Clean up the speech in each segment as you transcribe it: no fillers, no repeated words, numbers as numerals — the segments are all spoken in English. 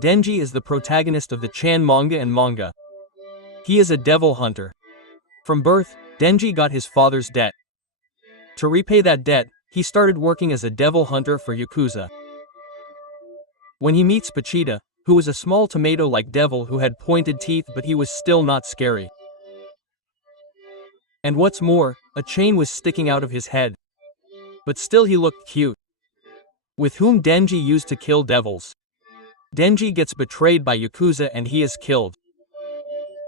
Denji is the protagonist of the Chan manga and manga. He is a devil hunter. From birth, Denji got his father's debt. To repay that debt, he started working as a devil hunter for Yakuza. When he meets Pochita, who was a small tomato-like devil who had pointed teeth but he was still not scary. And what's more, a chain was sticking out of his head. But still he looked cute. With whom Denji used to kill devils. Denji gets betrayed by Yakuza and he is killed.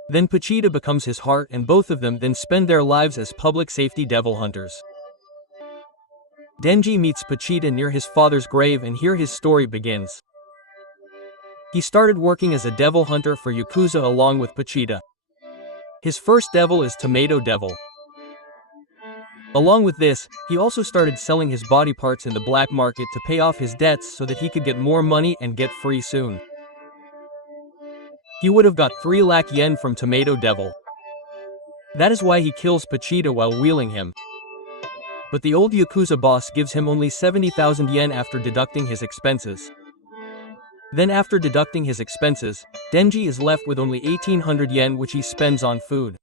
Then Pochita becomes his heart and both of them then spend their lives as public safety devil hunters. Denji meets Pochita near his father's grave and here his story begins. He started working as a devil hunter for Yakuza along with Pochita. His first devil is Tomato Devil. Along with this, he also started selling his body parts in the black market to pay off his debts so that he could get more money and get free soon. He would have got 3 lakh yen from Tomato Devil. That is why he kills Pochita while wheeling him. But the old Yakuza boss gives him only 70,000 yen after deducting his expenses. Then after deducting his expenses, Denji is left with only 1800 yen which he spends on food.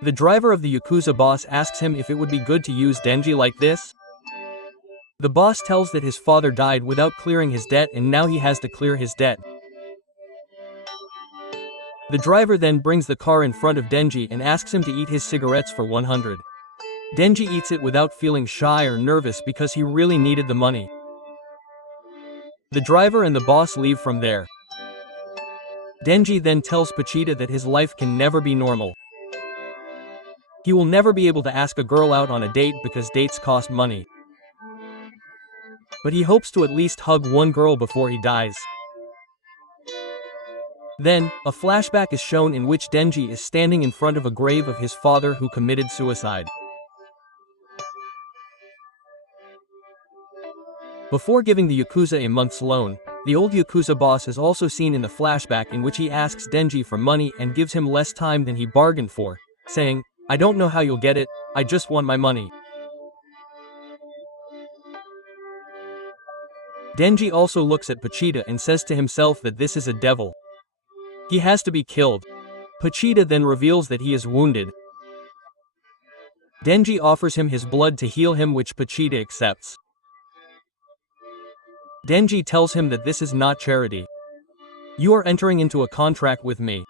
The driver of the Yakuza boss asks him if it would be good to use Denji like this. The boss tells that his father died without clearing his debt and now he has to clear his debt. The driver then brings the car in front of Denji and asks him to eat his cigarettes for 100. Denji eats it without feeling shy or nervous because he really needed the money. The driver and the boss leave from there. Denji then tells Pochita that his life can never be normal. He will never be able to ask a girl out on a date because dates cost money. But he hopes to at least hug one girl before he dies. Then, a flashback is shown in which Denji is standing in front of a grave of his father who committed suicide. Before giving the Yakuza a month's loan, the old Yakuza boss is also seen in the flashback in which he asks Denji for money and gives him less time than he bargained for, saying, "I don't know how you'll get it, I just want my money." Denji also looks at Pochita and says to himself that this is a devil. He has to be killed. Pochita then reveals that he is wounded. Denji offers him his blood to heal him which Pochita accepts. Denji tells him that this is not charity. You are entering into a contract with me.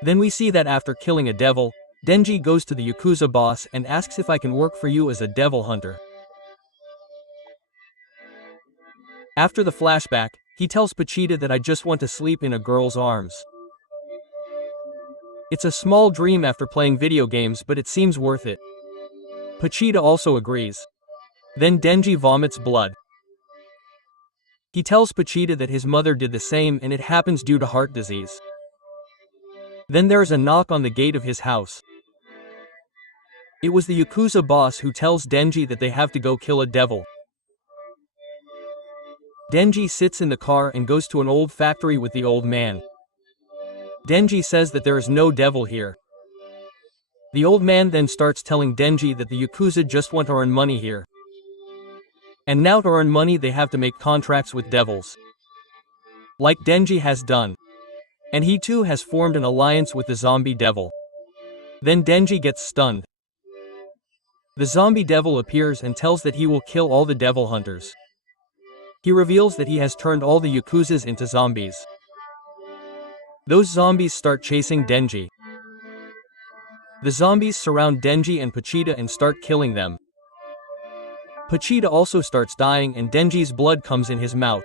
Then we see that after killing a devil, Denji goes to the Yakuza boss and asks if I can work for you as a devil hunter. After the flashback, he tells Pochita that I just want to sleep in a girl's arms. It's a small dream after playing video games but it seems worth it. Pochita also agrees. Then Denji vomits blood. He tells Pochita that his mother did the same and it happens due to heart disease. Then there is a knock on the gate of his house. It was the Yakuza boss who tells Denji that they have to go kill a devil. Denji sits in the car and goes to an old factory with the old man. Denji says that there is no devil here. The old man then starts telling Denji that the Yakuza just want to earn money here. And now to earn money they have to make contracts with devils. Like Denji has done. And he too has formed an alliance with the zombie devil. Then Denji gets stunned. The zombie devil appears and tells that he will kill all the devil hunters. He reveals that he has turned all the Yakuzas into zombies. Those zombies start chasing Denji. The zombies surround Denji and Pochita and start killing them. Pochita also starts dying and Denji's blood comes in his mouth.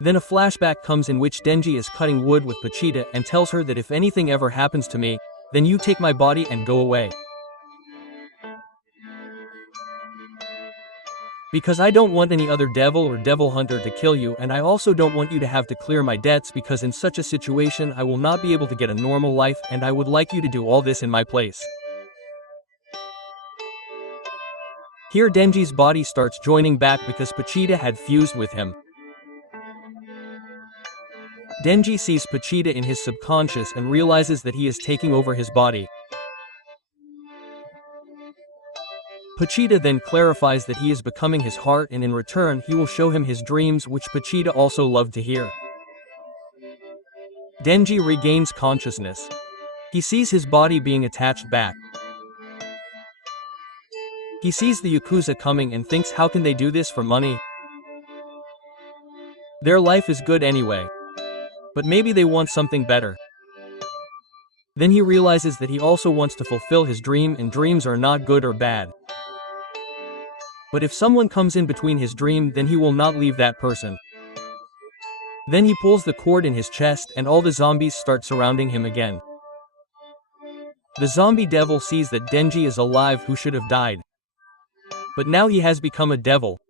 Then a flashback comes in which Denji is cutting wood with Pochita and tells her that if anything ever happens to me, then you take my body and go away. Because I don't want any other devil or devil hunter to kill you and I also don't want you to have to clear my debts because in such a situation I will not be able to get a normal life and I would like you to do all this in my place. Here Denji's body starts joining back because Pochita had fused with him. Denji sees Pochita in his subconscious and realizes that he is taking over his body. Pochita then clarifies that he is becoming his heart and in return he will show him his dreams, which Pochita also loved to hear. Denji regains consciousness. He sees his body being attached back. He sees the Yakuza coming and thinks, how can they do this for money? Their life is good anyway. But maybe they want something better. Then he realizes that he also wants to fulfill his dream, and dreams are not good or bad. But if someone comes in between his dream, then he will not leave that person. Then he pulls the cord in his chest and all the zombies start surrounding him again. The zombie devil sees that Denji is alive who should have died. But now he has become a devil.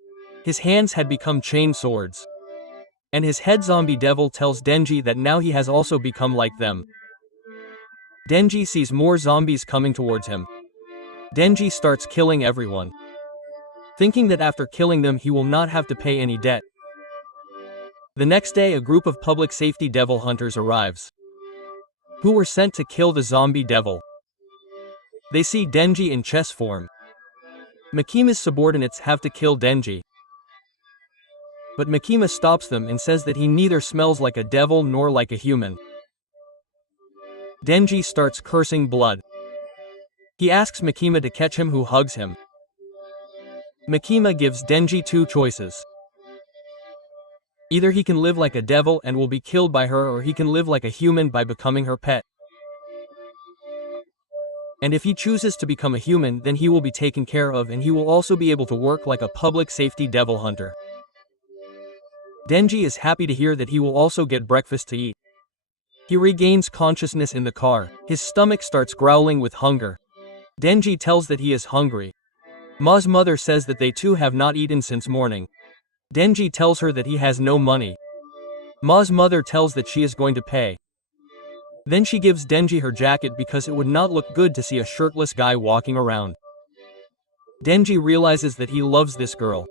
His hands had become chain swords. And his head zombie devil tells Denji that now he has also become like them. Denji sees more zombies coming towards him. Denji starts killing everyone, thinking that after killing them he will not have to pay any debt. The next day a group of public safety devil hunters arrives, who were sent to kill the zombie devil. They see Denji in chess form. Mikima's subordinates have to kill Denji. But Mikima stops them and says that he neither smells like a devil nor like a human. Denji starts cursing blood. He asks Mikima to catch him, who hugs him. Mikima gives Denji two choices. Either he can live like a devil and will be killed by her, or he can live like a human by becoming her pet. And if he chooses to become a human, then he will be taken care of and he will also be able to work like a public safety devil hunter. Denji is happy to hear that he will also get breakfast to eat. He regains consciousness in the car. His stomach starts growling with hunger. Denji tells that he is hungry. Ma's mother says that they too have not eaten since morning. Denji tells her that he has no money. Ma's mother tells that she is going to pay. Then she gives Denji her jacket because it would not look good to see a shirtless guy walking around. Denji realizes that he loves this girl.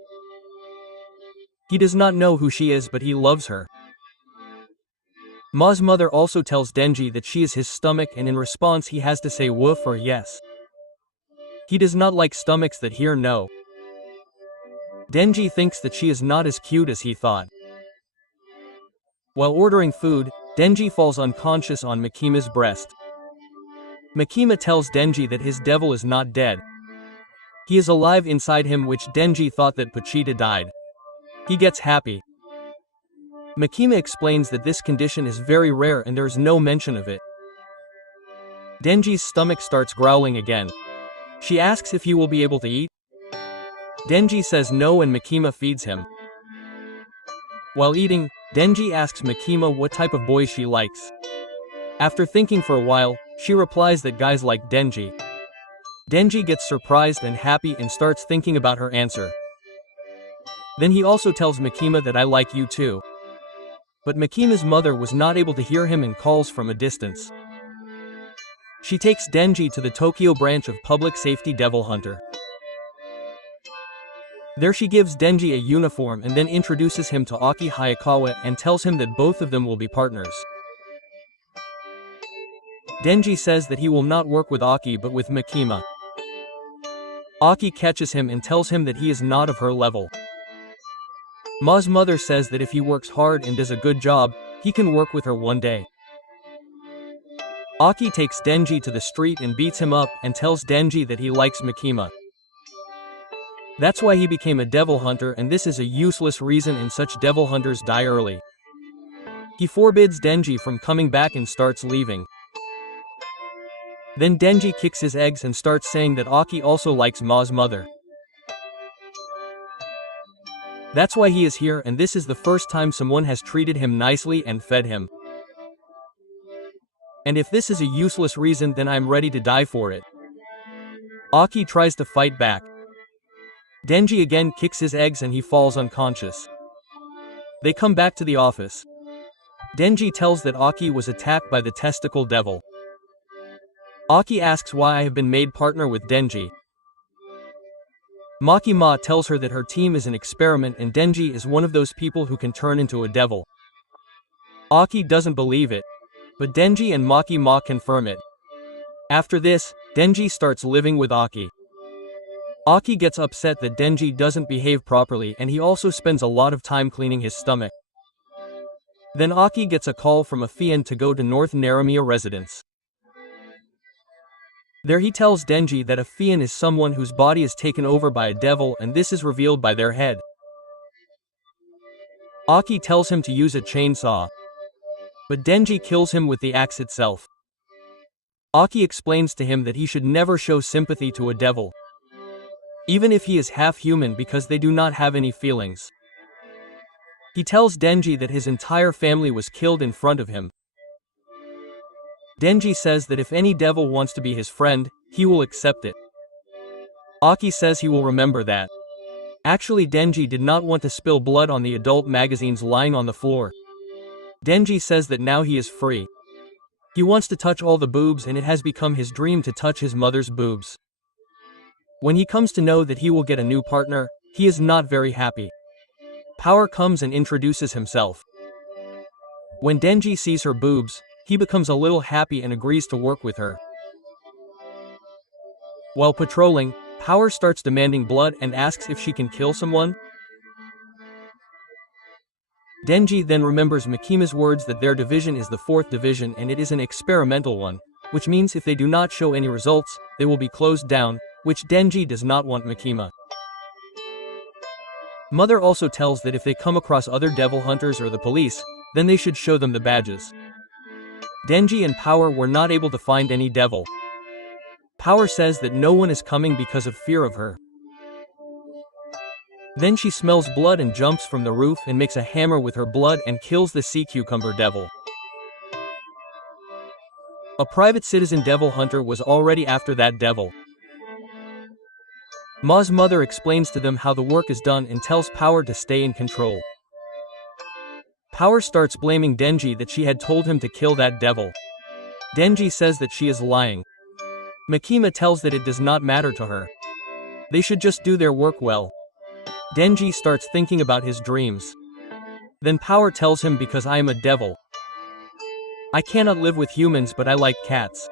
He does not know who she is, but he loves her. Ma's mother also tells Denji that she is his stomach, and in response he has to say woof or yes. He does not like stomachs that hear no. Denji thinks that she is not as cute as he thought. While ordering food, Denji falls unconscious on Mikima's breast. Mikima tells Denji that his devil is not dead. He is alive inside him, which Denji thought that Pochita died. He gets happy. Mikima explains that this condition is very rare and there is no mention of it. Denji's stomach starts growling again. She asks if he will be able to eat. Denji says no and Mikima feeds him. While eating, Denji asks Mikima what type of boys she likes. After thinking for a while, she replies that guys like Denji. Denji gets surprised and happy and starts thinking about her answer. Then he also tells Mikima that I like you too. But Mikima's mother was not able to hear him and calls from a distance. She takes Denji to the Tokyo branch of Public Safety Devil Hunter. There she gives Denji a uniform and then introduces him to Aki Hayakawa and tells him that both of them will be partners. Denji says that he will not work with Aki but with Mikima. Aki catches him and tells him that he is not of her level. Ma's mother says that if he works hard and does a good job, he can work with her one day. Aki takes Denji to the street and beats him up and tells Denji that he likes Mikima. That's why he became a devil hunter, and this is a useless reason and such devil hunters die early. He forbids Denji from coming back and starts leaving. Then Denji kicks his eggs and starts saying that Aki also likes Ma's mother. That's why he is here, and this is the first time someone has treated him nicely and fed him. And if this is a useless reason, then I am ready to die for it. Aki tries to fight back. Denji again kicks his eggs and he falls unconscious. They come back to the office. Denji tells that Aki was attacked by the testicle devil. Aki asks why I have been made partner with Denji. Makima tells her that her team is an experiment and Denji is one of those people who can turn into a devil. Aki doesn't believe it, but Denji and Makima confirm it. After this, Denji starts living with Aki. Aki gets upset that Denji doesn't behave properly and he also spends a lot of time cleaning his stomach. Then Aki gets a call from a Fiend to go to North Naramiya residence. There he tells Denji that a Fiend is someone whose body is taken over by a devil, and this is revealed by their head. Aki tells him to use a chainsaw, but Denji kills him with the axe itself. Aki explains to him that he should never show sympathy to a devil, even if he is half human, because they do not have any feelings. He tells Denji that his entire family was killed in front of him. Denji says that if any devil wants to be his friend, he will accept it. Aki says he will remember that. Actually, Denji did not want to spill blood on the adult magazines lying on the floor. Denji says that now he is free. He wants to touch all the boobs, and it has become his dream to touch his mother's boobs. When he comes to know that he will get a new partner, he is not very happy. Power comes and introduces himself. When Denji sees her boobs, he becomes a little happy and agrees to work with her. While patrolling, Power starts demanding blood and asks if she can kill someone. Denji then remembers Mikima's words that their division is the 4th division and it is an experimental one, which means if they do not show any results, they will be closed down, which Denji does not want Mikima. Mother also tells that if they come across other devil hunters or the police, then they should show them the badges. Denji and Power were not able to find any devil. Power says that no one is coming because of fear of her. Then she smells blood and jumps from the roof and makes a hammer with her blood and kills the sea cucumber devil. A private citizen devil hunter was already after that devil. Ma's mother explains to them how the work is done and tells Power to stay in control. Power starts blaming Denji that she had told him to kill that devil. Denji says that she is lying. Mikima tells that it does not matter to her. They should just do their work well. Denji starts thinking about his dreams. Then Power tells him, because I am a devil, I cannot live with humans, but I like cats.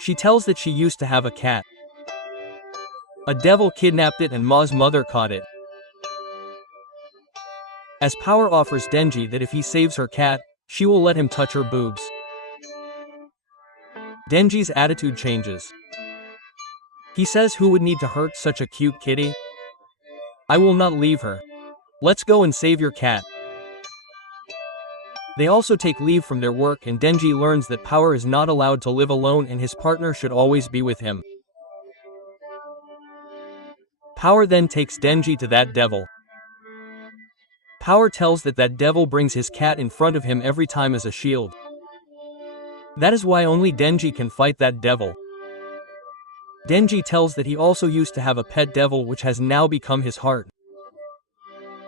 She tells that she used to have a cat. A devil kidnapped it and Ma's mother caught it. As Power offers Denji that if he saves her cat, she will let him touch her boobs. Denji's attitude changes. He says, who would need to hurt such a cute kitty? I will not leave her. Let's go and save your cat. They also take leave from their work and Denji learns that Power is not allowed to live alone and his partner should always be with him. Power then takes Denji to that devil. Power tells that devil brings his cat in front of him every time as a shield. That is why only Denji can fight that devil. Denji tells that he also used to have a pet devil which has now become his heart.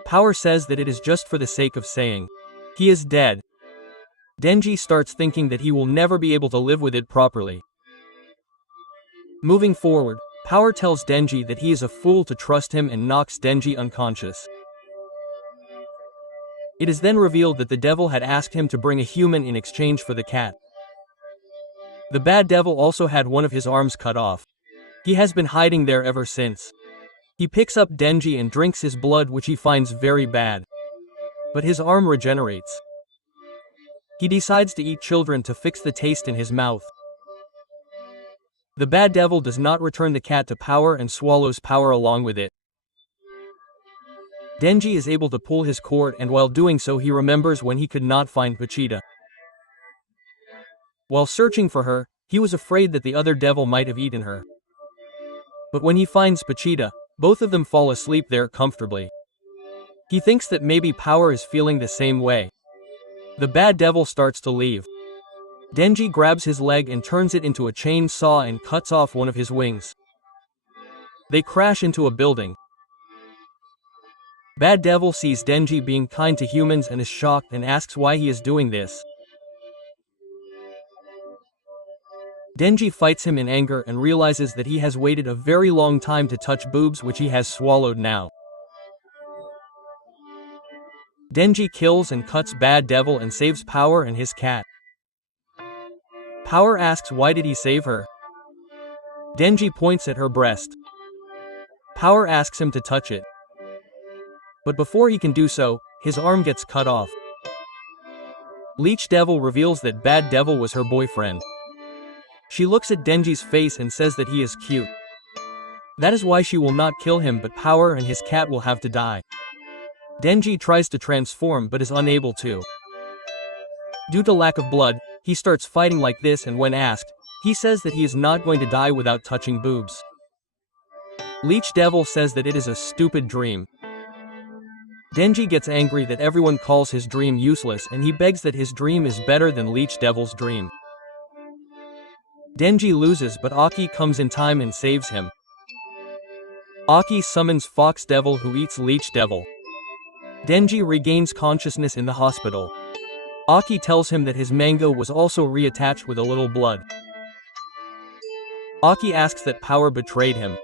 Power says that it is just for the sake of saying he is dead. Denji starts thinking that he will never be able to live with it properly. Moving forward, Power tells Denji that he is a fool to trust him and knocks Denji unconscious. It is then revealed that the devil had asked him to bring a human in exchange for the cat. The bad devil also had one of his arms cut off. He has been hiding there ever since. He picks up Denji and drinks his blood, which he finds very bad. But his arm regenerates. He decides to eat children to fix the taste in his mouth. The bad devil does not return the cat to Power and swallows Power along with it. Denji is able to pull his cord, and while doing so he remembers when he could not find Pochita. While searching for her, he was afraid that the other devil might have eaten her. But when he finds Pochita, both of them fall asleep there comfortably. He thinks that maybe Power is feeling the same way. The bad devil starts to leave. Denji grabs his leg and turns it into a chainsaw and cuts off one of his wings. They crash into a building. Bad devil sees Denji being kind to humans and is shocked and asks why he is doing this. Denji fights him in anger and realizes that he has waited a very long time to touch boobs, which he has swallowed now. Denji kills and cuts Bad Devil and saves Power and his cat. Power asks why did he save her. Denji points at her breast. Power asks him to touch it. But before he can do so, his arm gets cut off. Leech Devil reveals that Bad Devil was her boyfriend. She looks at Denji's face and says that he is cute. That is why she will not kill him, but Power and his cat will have to die. Denji tries to transform but is unable to. Due to lack of blood, he starts fighting like this, and when asked, he says that he is not going to die without touching boobs. Leech Devil says that it is a stupid dream. Denji gets angry that everyone calls his dream useless, and he begs that his dream is better than Leech Devil's dream. Denji loses, but Aki comes in time and saves him. Aki summons Fox Devil, who eats Leech Devil. Denji regains consciousness in the hospital. Aki tells him that his mango was also reattached with a little blood. Aki asks that Power betrayed him.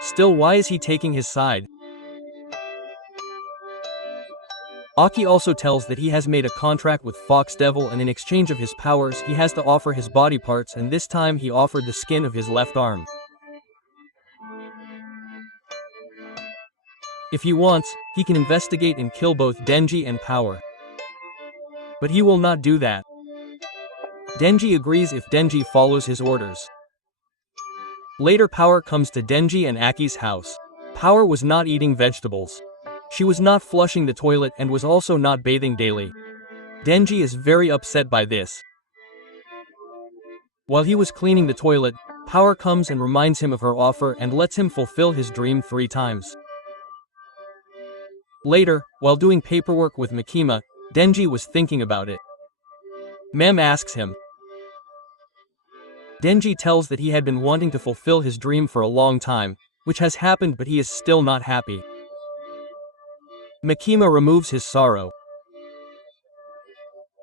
Still, why is he taking his side? Aki also tells that he has made a contract with Fox Devil, and in exchange of his powers he has to offer his body parts, and this time he offered the skin of his left arm. If he wants, he can investigate and kill both Denji and Power. But he will not do that. Denji agrees if Denji follows his orders. Later, Power comes to Denji and Aki's house. Power was not eating vegetables. She was not flushing the toilet and was also not bathing daily. Denji is very upset by this. While he was cleaning the toilet, Power comes and reminds him of her offer and lets him fulfill his dream 3 times. Later, while doing paperwork with Makima, Denji was thinking about it. Ma'am asks him. Denji tells that he had been wanting to fulfill his dream for a long time, which has happened, but he is still not happy. Makima removes his sorrow.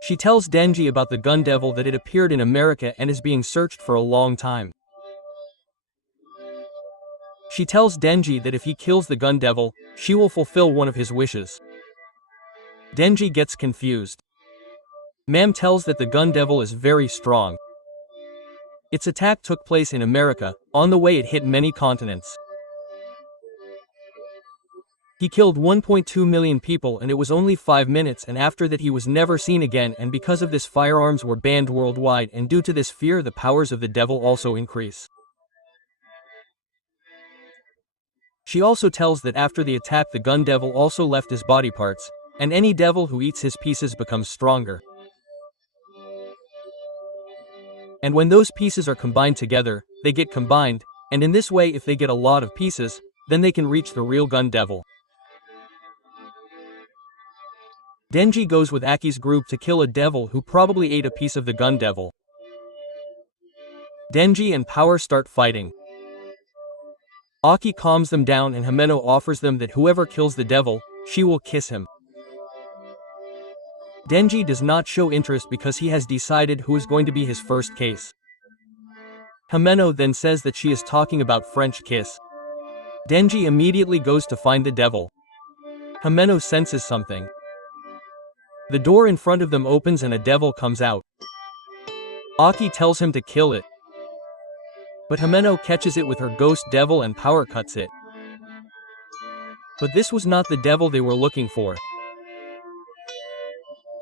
She tells Denji about the Gun Devil, that it appeared in America and is being searched for a long time. She tells Denji that if he kills the Gun Devil, she will fulfill one of his wishes. Denji gets confused. Ma'am tells that the Gun Devil is very strong. Its attack took place in America. On the way, it hit many continents. He killed 1.2 million people, and it was only 5 minutes, and after that he was never seen again, and because of this firearms were banned worldwide, and due to this fear the powers of the devil also increase. She also tells that after the attack the Gun Devil also left his body parts, and any devil who eats his pieces becomes stronger. And when those pieces are combined together, they get combined, and in this way if they get a lot of pieces, then they can reach the real Gun Devil. Denji goes with Aki's group to kill a devil who probably ate a piece of the Gun Devil. Denji and Power start fighting. Aki calms them down, and Himeno offers them that whoever kills the devil, she will kiss him. Denji does not show interest because he has decided who is going to be his first case. Himeno then says that she is talking about French kiss. Denji immediately goes to find the devil. Himeno senses something. The door in front of them opens and a devil comes out. Aki tells him to kill it. But Himeno catches it with her ghost devil and Power cuts it. But this was not the devil they were looking for.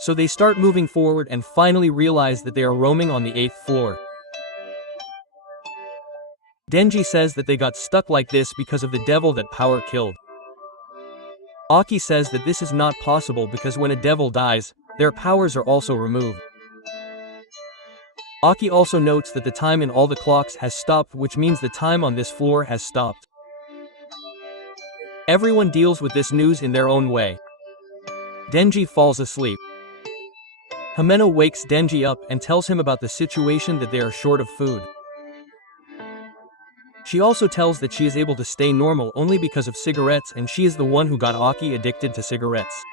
So they start moving forward and finally realize that they are roaming on the 8th floor. Denji says that they got stuck like this because of the devil that Power killed. Aki says that this is not possible because when a devil dies, their powers are also removed. Aki also notes that the time in all the clocks has stopped, which means the time on this floor has stopped. Everyone deals with this news in their own way. Denji falls asleep. Himeno wakes Denji up and tells him about the situation, that they are short of food. She also tells that she is able to stay normal only because of cigarettes, and she is the one who got Aki addicted to cigarettes.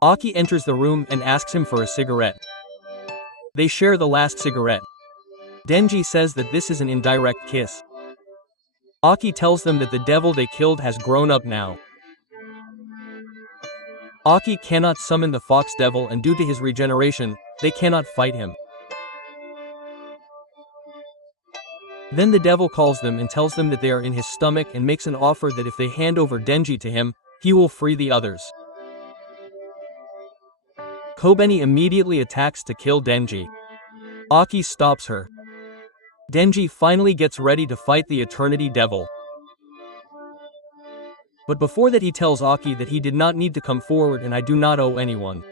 Aki enters the room and asks him for a cigarette. They share the last cigarette. Denji says that this is an indirect kiss. Aki tells them that the devil they killed has grown up now. Aki cannot summon the Fox Devil, and due to his regeneration, they cannot fight him. Then the devil calls them and tells them that they are in his stomach and makes an offer that if they hand over Denji to him, he will free the others. Kobeni immediately attacks to kill Denji. Aki stops her. Denji finally gets ready to fight the Eternity Devil. But before that he tells Aki that he did not need to come forward and I do not owe anyone.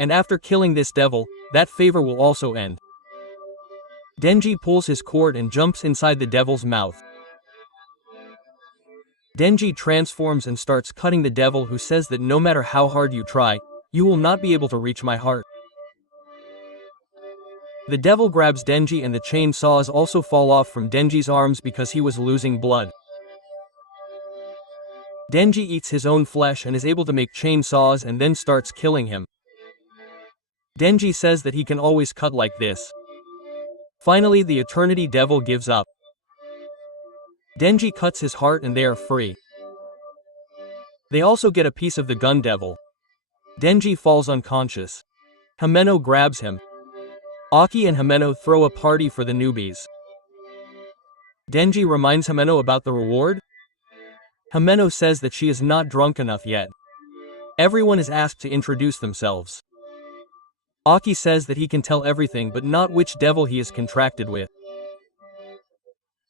And after killing this devil, that favor will also end. Denji pulls his cord and jumps inside the devil's mouth. Denji transforms and starts cutting the devil, who says that no matter how hard you try, you will not be able to reach my heart. The devil grabs Denji and the chainsaws also fall off from Denji's arms because he was losing blood. Denji eats his own flesh and is able to make chainsaws and then starts killing him. Denji says that he can always cut like this. Finally, the Eternity Devil gives up. Denji cuts his heart and they are free. They also get a piece of the gun devil. Denji falls unconscious. Himeno grabs him. Aki and Himeno throw a party for the newbies. Denji reminds Himeno about the reward. Himeno says that she is not drunk enough yet. Everyone is asked to introduce themselves. Aki says that he can tell everything but not which devil he is contracted with.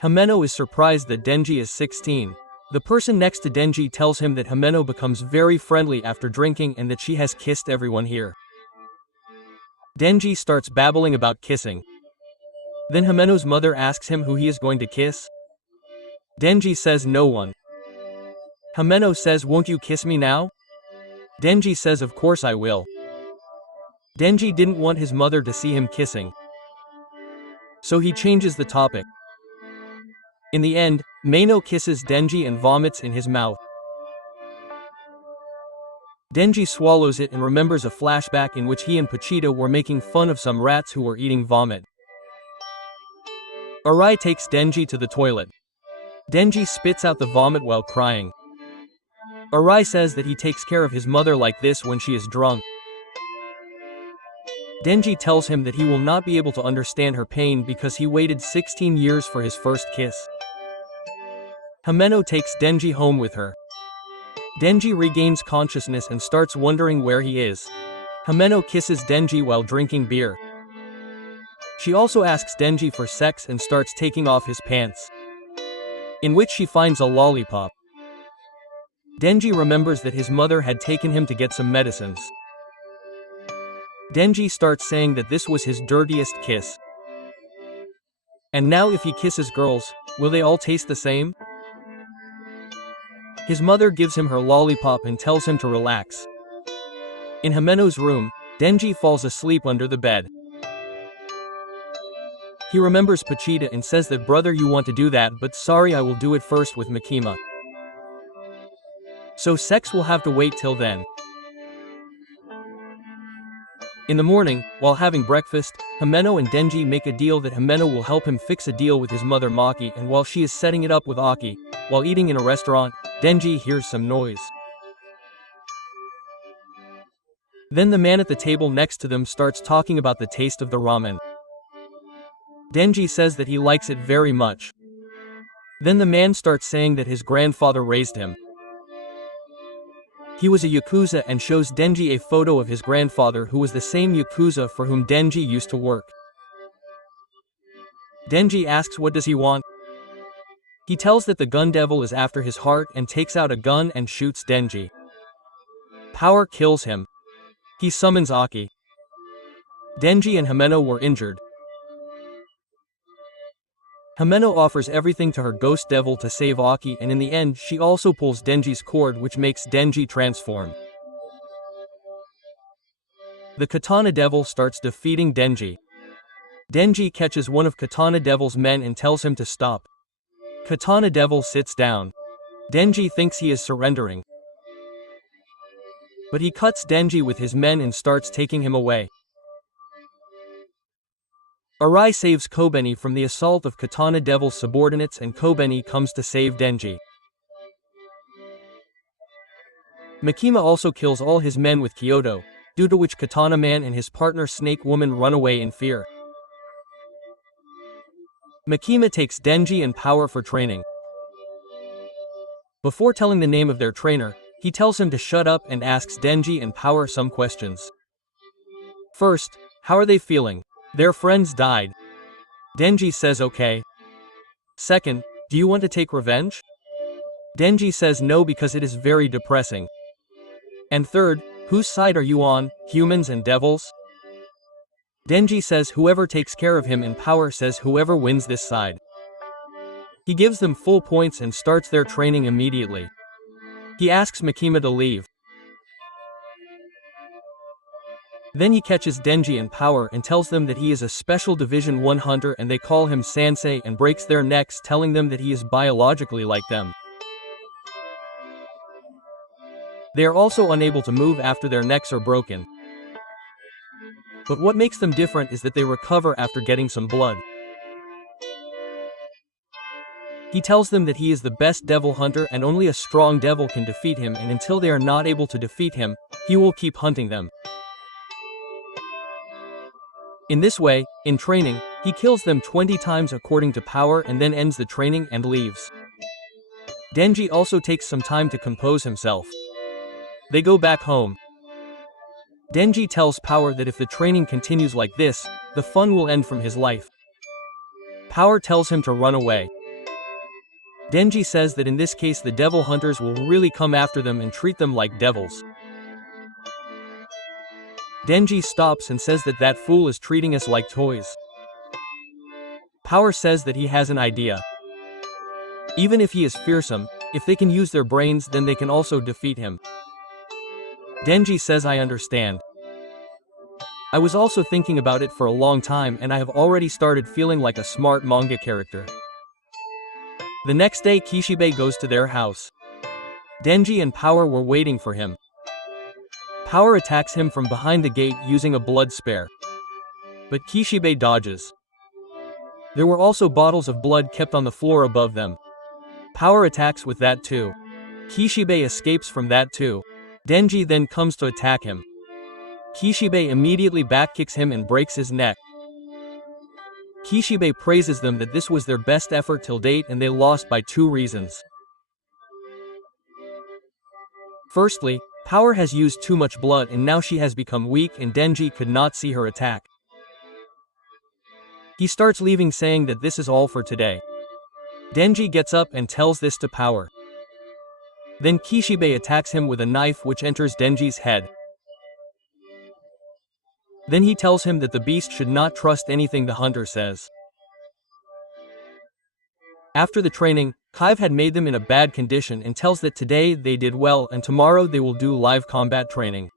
Himeno is surprised that Denji is 16. The person next to Denji tells him that Himeno becomes very friendly after drinking and that she has kissed everyone here. Denji starts babbling about kissing. Then Himeno's mother asks him who he is going to kiss. Denji says no one. Himeno says, "Won't you kiss me now?" Denji says, "Of course I will." Denji didn't want his mother to see him kissing, so he changes the topic. In the end, Meino kisses Denji and vomits in his mouth. Denji swallows it and remembers a flashback in which he and Pochita were making fun of some rats who were eating vomit. Arai takes Denji to the toilet. Denji spits out the vomit while crying. Arai says that he takes care of his mother like this when she is drunk. Denji tells him that he will not be able to understand her pain because he waited 16 years for his first kiss. Himeno takes Denji home with her. Denji regains consciousness and starts wondering where he is. Himeno kisses Denji while drinking beer. She also asks Denji for sex and starts taking off his pants, in which she finds a lollipop. Denji remembers that his mother had taken him to get some medicines. Denji starts saying that this was his dirtiest kiss. And now if he kisses girls, will they all taste the same? His mother gives him her lollipop and tells him to relax. In Himeno's room, Denji falls asleep under the bed. He remembers Pochita and says that, "Brother, you want to do that, but sorry, I will do it first with Makima." So sex will have to wait till then. In the morning, while having breakfast, Himeno and Denji make a deal that Himeno will help him fix a deal with his mother Maki, and while she is setting it up with Aki, while eating in a restaurant, Denji hears some noise. Then the man at the table next to them starts talking about the taste of the ramen. Denji says that he likes it very much. Then the man starts saying that his grandfather raised him. He was a Yakuza and shows Denji a photo of his grandfather, who was the same Yakuza for whom Denji used to work. Denji asks what does he want. He tells that the gun devil is after his heart and takes out a gun and shoots Denji. Power kills him. He summons Aki. Denji and Himeno were injured. Himeno offers everything to her ghost devil to save Aki, and in the end she also pulls Denji's cord, which makes Denji transform. The Katana Devil starts defeating Denji. Denji catches one of Katana Devil's men and tells him to stop. Katana Devil sits down. Denji thinks he is surrendering, but he cuts Denji with his men and starts taking him away. Arai saves Kobeni from the assault of Katana Devil's subordinates, and Kobeni comes to save Denji. Makima also kills all his men with Kyoto, due to which Katana Man and his partner Snake Woman run away in fear. Makima takes Denji and Power for training. Before telling the name of their trainer, he tells him to shut up and asks Denji and Power some questions. First, how are they feeling? Their friends died. Denji says okay. Second, do you want to take revenge? Denji says no because it is very depressing. And third, whose side are you on, humans and devils? Denji says whoever takes care of him, and Power says whoever wins this side. He gives them full points and starts their training immediately. He asks Makima to leave. Then he catches Denji and Power and tells them that he is a special Division 1 hunter and they call him Sansei, and breaks their necks telling them that he is biologically like them. They are also unable to move after their necks are broken. But what makes them different is that they recover after getting some blood. He tells them that he is the best devil hunter and only a strong devil can defeat him, and until they are not able to defeat him, he will keep hunting them. In this way, in training, he kills them 20 times according to Power and then ends the training and leaves. Denji also takes some time to compose himself. They go back home. Denji tells Power that if the training continues like this, the fun will end from his life. Power tells him to run away. Denji says that in this case the devil hunters will really come after them and treat them like devils. Denji stops and says that that fool is treating us like toys. Power says that he has an idea. Even if he is fearsome, if they can use their brains, then they can also defeat him. Denji says, I understand. I was also thinking about it for a long time and I have already started feeling like a smart manga character. The next day Kishibe goes to their house. Denji and Power were waiting for him. Power attacks him from behind the gate using a blood spare. But Kishibe dodges. There were also bottles of blood kept on the floor above them. Power attacks with that too. Kishibe escapes from that too. Denji then comes to attack him. Kishibe immediately backkicks him and breaks his neck. Kishibe praises them that this was their best effort till date and they lost by 2 reasons. Firstly, Power has used too much blood and now she has become weak and Denji could not see her attack. He starts leaving saying that this is all for today. Denji gets up and tells this to Power. Then Kishibe attacks him with a knife which enters Denji's head. Then he tells him that the beast should not trust anything the hunter says. After the training, Kaive had made them in a bad condition and tells that today they did well and tomorrow they will do live combat training.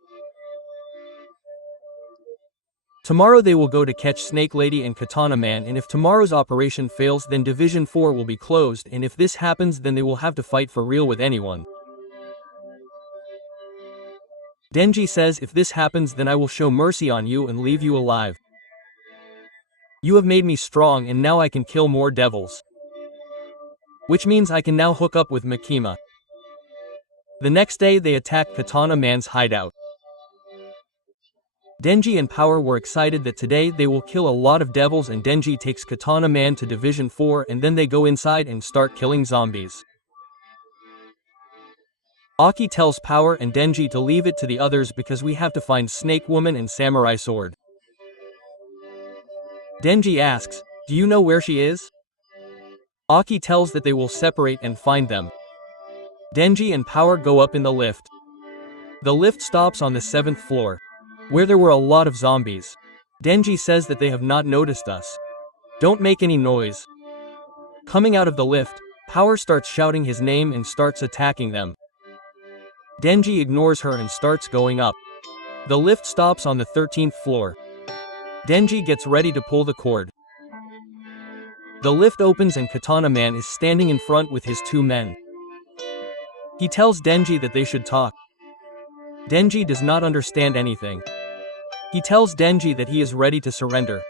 Tomorrow they will go to catch Snake Lady and Katana Man, and if tomorrow's operation fails then Division 4 will be closed, and if this happens then they will have to fight for real with anyone. Denji says, if this happens then I will show mercy on you and leave you alive. You have made me strong and now I can kill more devils. Which means I can now hook up with Makima. The next day they attack Katana Man's hideout. Denji and Power were excited that today they will kill a lot of devils, and Denji takes Katana Man to Division 4 and then they go inside and start killing zombies. Aki tells Power and Denji to leave it to the others because we have to find Snake Woman and Samurai Sword. Denji asks, do you know where she is? Aki tells that they will separate and find them. Denji and Power go up in the lift. The lift stops on the 7th floor, where there were a lot of zombies. Denji says that they have not noticed us. Don't make any noise. Coming out of the lift, Power starts shouting his name and starts attacking them. Denji ignores her and starts going up. The lift stops on the 13th floor. Denji gets ready to pull the cord. The lift opens and Katana Man is standing in front with his 2 men. He tells Denji that they should talk. Denji does not understand anything. He tells Denji that he is ready to surrender.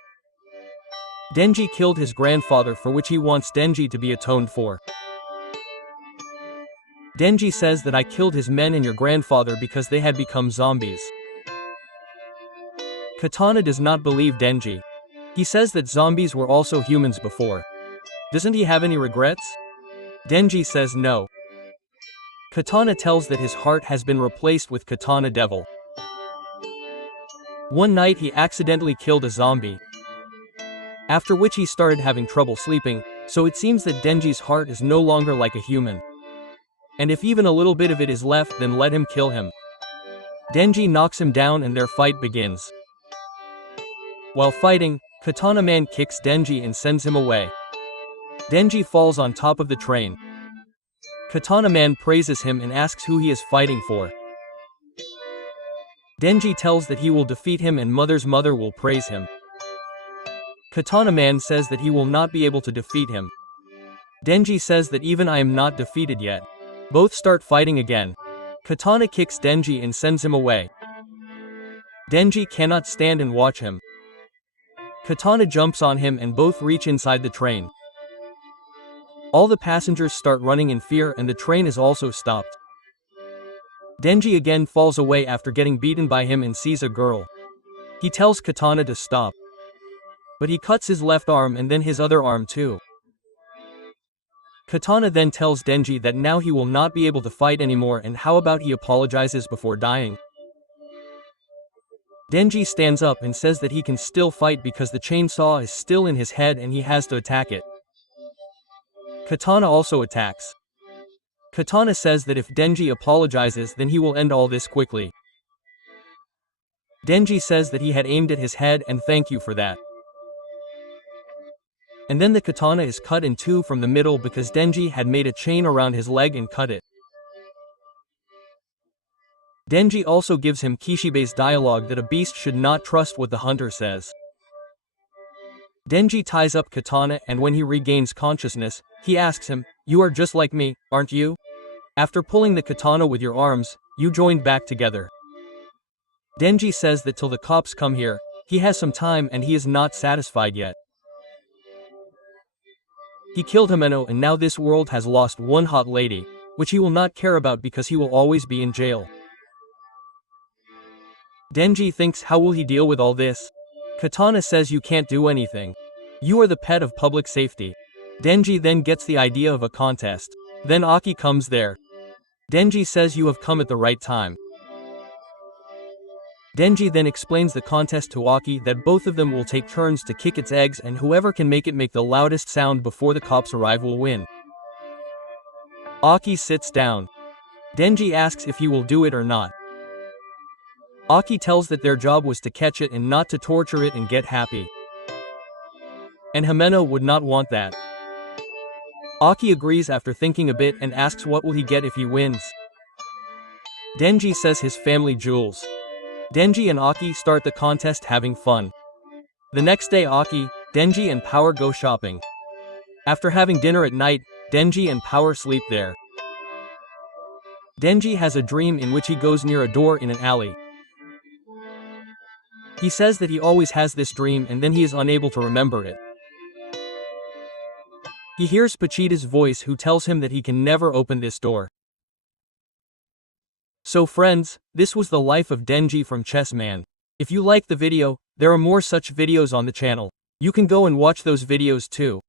Denji killed his grandfather, for which he wants Denji to be atoned for. Denji says that I killed his men and your grandfather because they had become zombies. Katana does not believe Denji. He says that zombies were also humans before. Doesn't he have any regrets? Denji says no. Katana tells that his heart has been replaced with Katana Devil. One night he accidentally killed a zombie, after which he started having trouble sleeping, so it seems that Denji's heart is no longer like a human. And if even a little bit of it is left, then let him kill him. Denji knocks him down and their fight begins. While fighting, Katana Man kicks Denji and sends him away. Denji falls on top of the train. Katana Man praises him and asks who he is fighting for. Denji tells that he will defeat him and Mother's mother will praise him. Katana Man says that he will not be able to defeat him. Denji says that even I am not defeated yet. Both start fighting again. Katana kicks Denji and sends him away. Denji cannot stand and watch him. Katana jumps on him and both reach inside the train. All the passengers start running in fear and the train is also stopped. Denji again falls away after getting beaten by him and sees a girl. He tells Katana to stop, but he cuts his left arm and then his other arm too. Katana then tells Denji that now he will not be able to fight anymore and how about he apologizes before dying. Denji stands up and says that he can still fight because the chainsaw is still in his head and he has to attack it. Katana also attacks. Katana says that if Denji apologizes then he will end all this quickly. Denji says that he had aimed at his head and thank you for that. And then the katana is cut in two from the middle because Denji had made a chain around his leg and cut it. Denji also gives him Kishibe's dialogue that a beast should not trust what the hunter says. Denji ties up Katana and when he regains consciousness, he asks him, "You are just like me, aren't you? After pulling the katana with your arms, you joined back together." Denji says that till the cops come here, he has some time and he is not satisfied yet. He killed Himeno and now this world has lost one hot lady, which he will not care about because he will always be in jail. Denji thinks how will he deal with all this? Katana says you can't do anything. You are the pet of public safety. Denji then gets the idea of a contest. Then Aki comes there. Denji says you have come at the right time. Denji then explains the contest to Aki that both of them will take turns to kick its eggs and whoever can make it make the loudest sound before the cops arrive will win. Aki sits down. Denji asks if he will do it or not. Aki tells that their job was to catch it and not to torture it and get happy. And Himeno would not want that. Aki agrees after thinking a bit and asks what will he get if he wins. Denji says his family jewels. Denji and Aki start the contest having fun. The next day Aki, Denji and Power go shopping. After having dinner at night, Denji and Power sleep there. Denji has a dream in which he goes near a door in an alley. He says that he always has this dream and then he is unable to remember it. He hears Pachita's voice who tells him that he can never open this door. So friends, this was the life of Denji from Chess Man. If you liked the video, there are more such videos on the channel. You can go and watch those videos too.